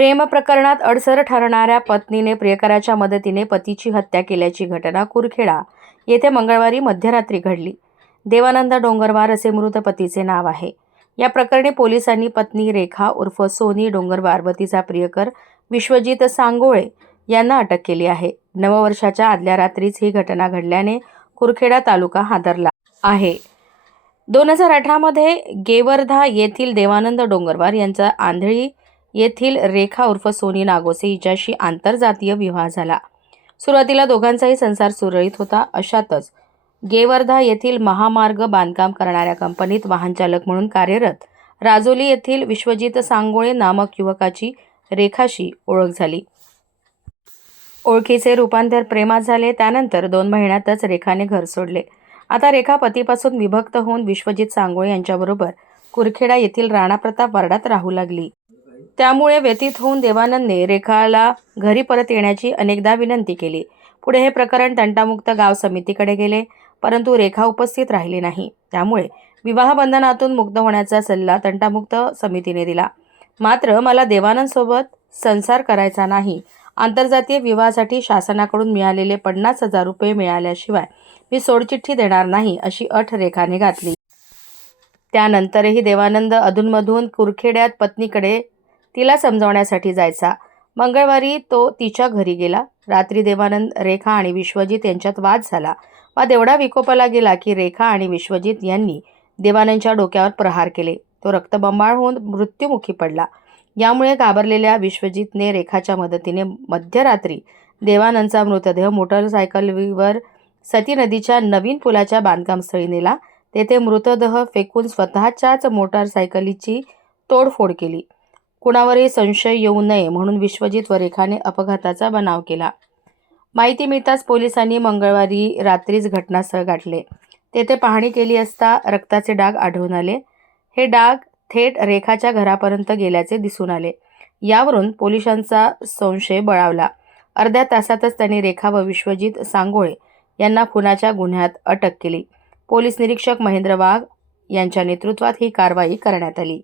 प्रेम प्रकरणात अडसर ठरणाऱ्या पत्नीने प्रियकराच्या मदतीने पतीची हत्या केल्याची घटना कुरखेडा येथे मंगळवारी मध्यरात्री घडली. देवानंद डोंगरवार असे मृत पतीचे नाव आहे. या प्रकरणी पोलिसांनी पत्नी रेखा उर्फ सोनी डोंगरवार व तिचा प्रियकर विश्वजित सांगोळे यांना अटक केली आहे. नववर्षाच्या आदल्या रात्रीच ही घटना घडल्याने कुरखेडा तालुका हादरला आहे. दोन हजार अठरामध्ये गेवर्धा येथील देवानंद डोंगरवार यांचा आंधळी येथील रेखा उर्फ सोनी नागोसे हिच्याशी आंतरजातीय विवाह झाला. सुरुवातीला दोघांचाही संसार सुरळीत होता. अशातच गेवर्धा येथील महामार्ग बांधकाम करणाऱ्या कंपनीत वाहनचालक म्हणून कार्यरत राजोली येथील विश्वजित सांगोळे नामक युवकाची रेखाशी ओळख झाली. ओळखीचे रूपांतर प्रेमात झाले. त्यानंतर दोन महिन्यातच रेखाने घर सोडले. आता रेखा पतीपासून विभक्त होऊन विश्वजित सांगोळे यांच्याबरोबर कुरखेडा येथील राणा प्रताप वार्डात राहू लागली. त्यामुळे व्यतीत होऊन देवानंदने रेखाला घरी परत येण्याची अनेकदा विनंती केली. पुढे हे प्रकरण तंटामुक्त गाव समितीकडे गेले परंतु रेखा उपस्थित राहिली नाही. त्यामुळे विवाहबंधनातून मुक्त होण्याचा सल्ला तंटामुक्त समितीने दिला. मात्र मला देवानंदसोबत संसार करायचा नाही. आंतरजातीय विवाहासाठी शासनाकडून मिळालेले पन्नास हजार रुपये मिळाल्याशिवाय मी सोडचिठ्ठी देणार नाही अशी अट रेखाने घातली. त्यानंतरही देवानंद अधूनमधून कुरखेड्यात पत्नीकडे तिला समजावण्यासाठी जायचा. मंगळवारी तो तिच्या घरी गेला. रात्री देवानंद रेखा आणि विश्वजित यांच्यात वाद झाला. वाद एवढा विकोपाला गेला की रेखा आणि विश्वजित यांनी देवानंदच्या डोक्यावर प्रहार केले. तो रक्तबंबाळ होऊन मृत्युमुखी पडला. यामुळे घाबरलेल्या विश्वजितने रेखाच्या मदतीने मध्यरात्री देवानंदचा मृतदेह मोटरसायकलवर सती नदीच्या नवीन पुलाच्या बांधकामस्थळी नेला. तेथे मृतदेह फेकून स्वतःच्याच मोटारसायकलीची तोडफोड केली. कुणावरही संशय येऊ नये म्हणून विश्वजित व रेखाने अपघाताचा बनाव केला. माहिती मिळताच पोलिसांनी मंगळवारी रात्रीच घटनास्थळ गाठले. तेथे पाहणी केली असता रक्ताचे डाग आढळून आले. हे डाग थेट रेखाच्या घरापर्यंत गेल्याचे दिसून आले. यावरून पोलिसांचा संशय बळावला. अर्ध्या तासातच त्यांनी रेखा व विश्वजित सांगोळे यांना खुनाच्या गुन्ह्यात अटक केली. पोलीस निरीक्षक महेंद्र वाघ यांच्या नेतृत्वात ही कारवाई करण्यात आली.